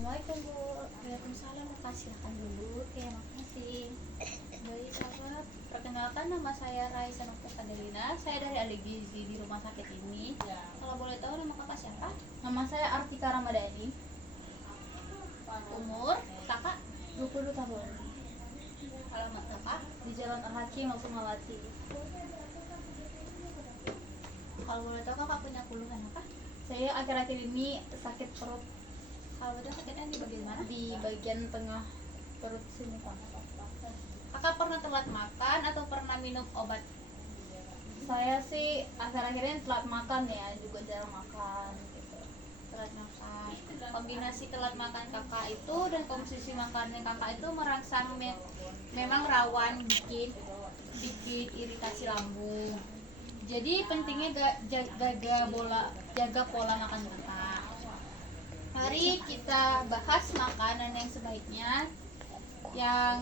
Assalamualaikum Bu. Waalaikumsalam. Makasih, silahkan dulu. Oke, makasih. Baik sahabat, perkenalkan nama saya Raisa Nofita Delina. Saya dari ahli gizi di rumah sakit ini. Kalau boleh tahu nama kakak siapa? Nama saya Artika Ramadhani. Umur kakak? 20 tahun. Alamat kakak? Di Jalan Al-Hakim, Sukmawati. Kalau boleh tahu kakak punya keluhan apa? Saya akhir-akhir ini sakit perut Kalau udah sakitnya di bagian mana? di bagian tengah perut sini, Pak. Kakak pernah telat makan atau pernah minum obat? Saya sih akhir-akhir ini telat makan ya, juga jarang makan gitu. Telat makan. Kombinasi telat makan kakak itu dan komposisi makanan kakak itu merangsang memang rawan bikin iritasi lambung. Jadi pentingnya jaga pola makan kakak. Mari kita bahas makanan yang sebaiknya yang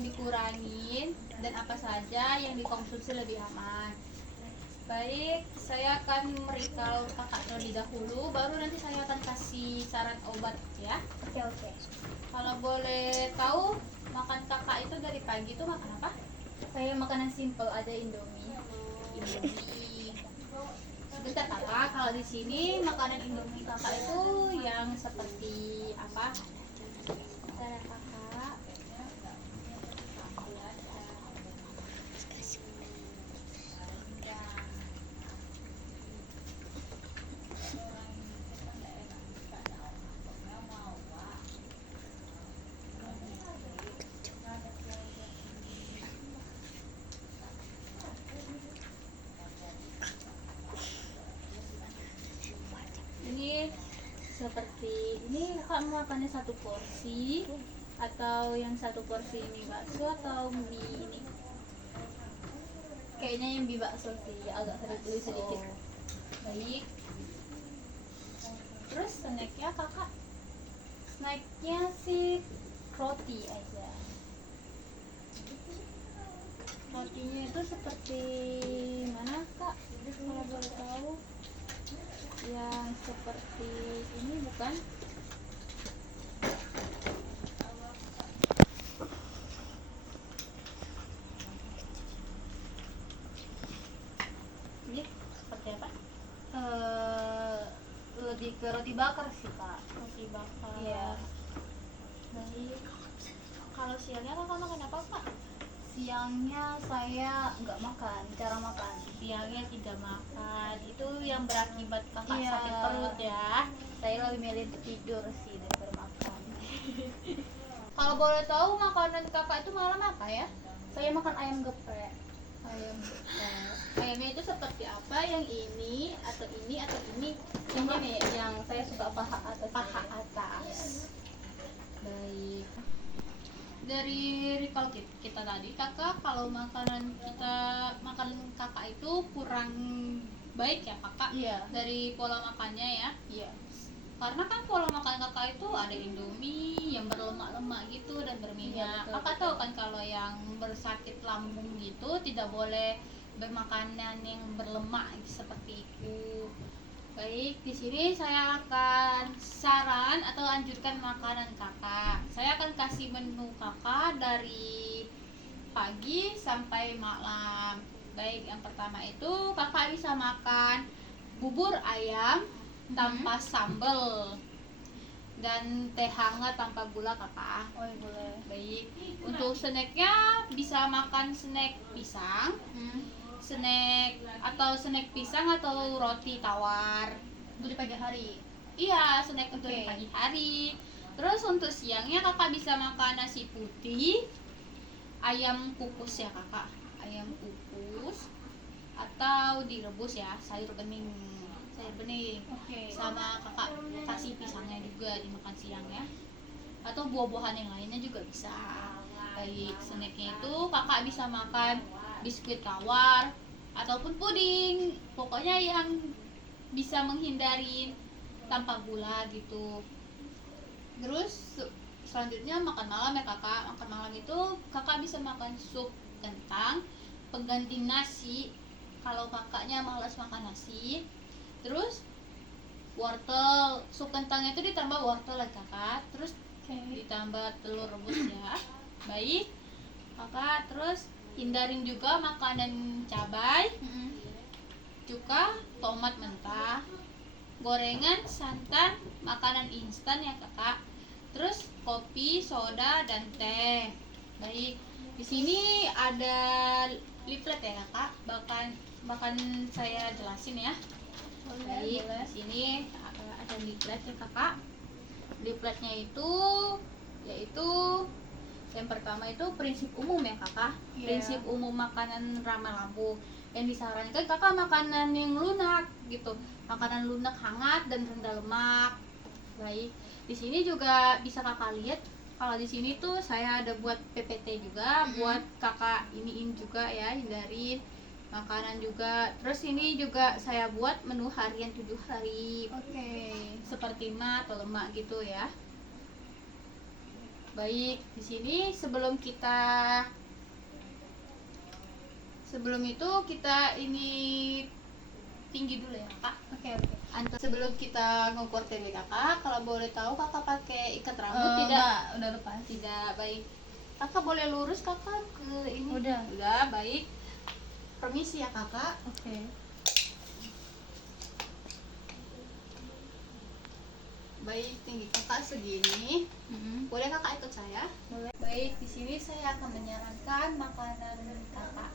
dikurangin dan apa saja yang dikonsumsi lebih aman. Baik, saya akan merikal kakak terlebih dahulu, baru nanti saya akan kasih saran obat ya. Oke. Kalau boleh tahu, makan kakak itu dari pagi itu makan apa? Saya makanan simple aja, Indomie. Indomie. Sebentar kakak, kalau di sini makanan Indomie kakak itu yang seperti apa? Saran kakak. Ini seperti ini kakak makannya satu porsi atau yang satu porsi mie bakso atau mie ini? Kayaknya yang mie bakso sih, agak sedikit. Baik. Terus snacknya kakak? Snacknya sih roti aja. Rotinya itu seperti mana kak? Kalau boleh tahu? Yang seperti ini bukan? Ini seperti apa? Lebih ke roti bakar sih, Pak. Roti bakar. Iya. Baik. Kalau siangnya kakak makan apa kak? Siangnya saya nggak makan, jarang makan. Siangnya tidak makan. Itu yang berakibat kakak Iya. sakit perut ya. Saya lebih milih tidur sih daripada makan. Kalau boleh tahu makanan kakak itu malam apa ya? Saya makan ayam geprek. Ayam geprek. Ayamnya itu seperti apa? Yang ini atau ini atau ini? Ini nih yang saya suka paha atas. Paha atas. Baik. Dari recall kita tadi, kakak kalau makanan kakak itu kurang baik ya kakak? Iya. Dari pola makannya ya. Iya. Karena kan pola makan kakak itu ada Indomie yang berlemak-lemak gitu dan berminyak. Iya, betul, Kakak betul. tahu kan kalau yang bersakit lambung gitu tidak boleh bermakanan yang berlemak seperti itu. Baik, di sini saya akan saran atau anjurkan makanan kakak. Saya akan kasih menu kakak dari pagi sampai malam. Baik, yang pertama itu kakak bisa makan bubur ayam tanpa sambal dan teh hangat tanpa gula kakak. Oh, iya, boleh. Baik, untuk snacknya bisa makan snack pisang, snack pisang atau roti tawar. Untuk di pagi hari. Iya, snack untuk di Oke. pagi hari. Terus untuk siangnya kakak bisa makan nasi putih, ayam kukus ya kakak, ayam kukus atau direbus ya, sayur bening, Oke. sama kakak kasih pisangnya juga dimakan siang ya, atau buah-buahan yang lainnya juga bisa. Baik, snacknya itu kakak bisa makan biskuit tawar ataupun puding, pokoknya yang bisa menghindari tanpa gula gitu. Terus selanjutnya makan malam ya kakak. Makan malam itu kakak bisa makan sup kentang pengganti nasi kalau kakaknya malas makan nasi. Terus wortel, sup kentangnya itu ditambah wortel lagi kakak, terus Oke. ditambah telur rebus ya. Baik kakak, terus hindarin juga makanan cabai, cuka, tomat mentah, gorengan, santan, makanan instan ya kakak, terus kopi, soda, dan teh. Baik, di sini ada leaflet ya kakak, bahkan saya jelasin ya. Baik, di sini ada leaflet ya kakak. Leafletnya itu yaitu yang pertama itu prinsip umum ya kakak. Iya. Prinsip umum makanan ramah lambung. Yang disarankan kakak makanan yang lunak gitu, makanan lunak, hangat, dan rendah lemak. Baik, di sini juga bisa kakak lihat kalau di sini tuh saya ada buat PPT juga, buat kakak iniin juga ya, hindarin makanan juga. Terus ini juga saya buat menu harian 7 hari Oke. seperti mah atau lemak gitu ya. Baik, di sini sebelum itu kita ini tinggi dulu ya kak. Oke. Sebelum kita ngukur tinggi kakak, kalau boleh tahu kakak pakai ikat rambut tidak? Enggak, udah lepas. Tidak. Baik, kakak boleh lurus kakak ke ini. Udah. Baik, permisi ya kakak. Oke. Baik, tinggi kakak segini. Boleh kakak ikut saya? Boleh. Baik, di sini saya akan menyarankan makanan kakak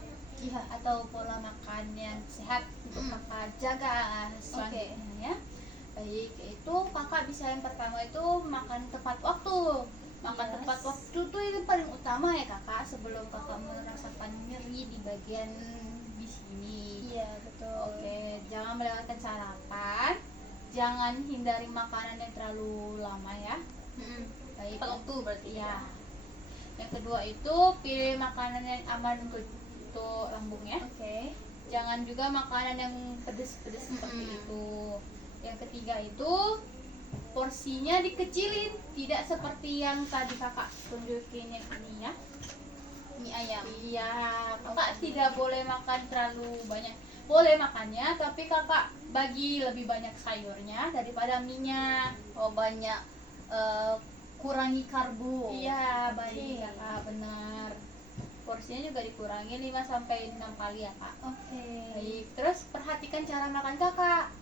atau pola makan yang sehat untuk kakak jaga selanjutnya ya. Baik, itu kakak bisa yang pertama itu makan tepat waktu. Makan Yes. tepat waktu tuh itu paling utama ya kakak, sebelum kakak merasakan nyeri di bagian di sini. Iya, betul. Oke, jangan melewatkan sarapan. Jangan hindari makanan yang terlalu lama ya. Baik, Tepat waktu berarti ya. Yang kedua itu pilih makanan yang aman untuk lambung ya. Oke. Jangan juga makanan yang pedes-pedes seperti itu. Yang ketiga itu porsinya dikecilin, tidak seperti yang tadi kakak tunjukin yang ini ya. Mie ayam. Iya, kakak tidak boleh makan terlalu banyak. Boleh makannya, tapi kakak bagi lebih banyak sayurnya daripada minyak. Oh, banyak kurangi karbo. Iya, Oke. baik kakak, benar. Porsinya juga dikurangi 5 sampai 6 kali ya kak. Oke. Baik, terus perhatikan cara makan kakak.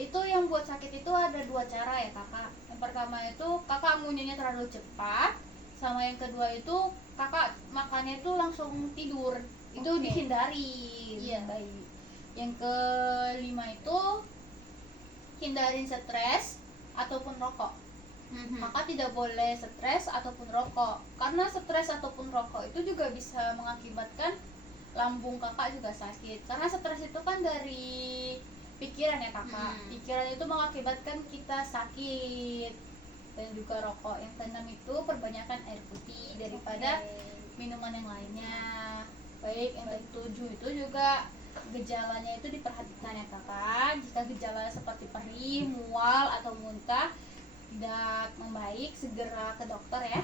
Itu yang buat sakit itu ada 2 cara ya kakak. Yang pertama itu kakak ngunyahnya terlalu cepat, sama yang kedua itu kakak makannya itu langsung tidur. Itu Oke. dihindari. Iya. Baik. Yang kelima itu hindarin stres ataupun rokok. Kakak tidak boleh stres ataupun rokok, karena stres ataupun rokok itu juga bisa mengakibatkan lambung kakak juga sakit. Karena stres itu kan dari pikiran ya kakak. Pikiran itu mengakibatkan kita sakit. Dan juga rokok. Yang keenam itu perbanyakan air putih daripada minuman yang lainnya. Baik, yang ketujuh itu juga gejalanya itu diperhatikan ya kakak. Jika gejala seperti perih, mual, atau muntah tidak membaik, segera ke dokter ya.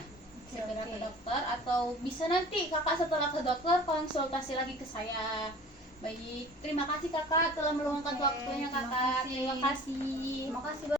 Segera ke dokter, atau bisa nanti kakak setelah ke dokter konsultasi lagi ke saya. Baik, terima kasih kakak telah meluangkan Oke, waktunya terima kakak. kasih. Terima kasih. Terima kasih.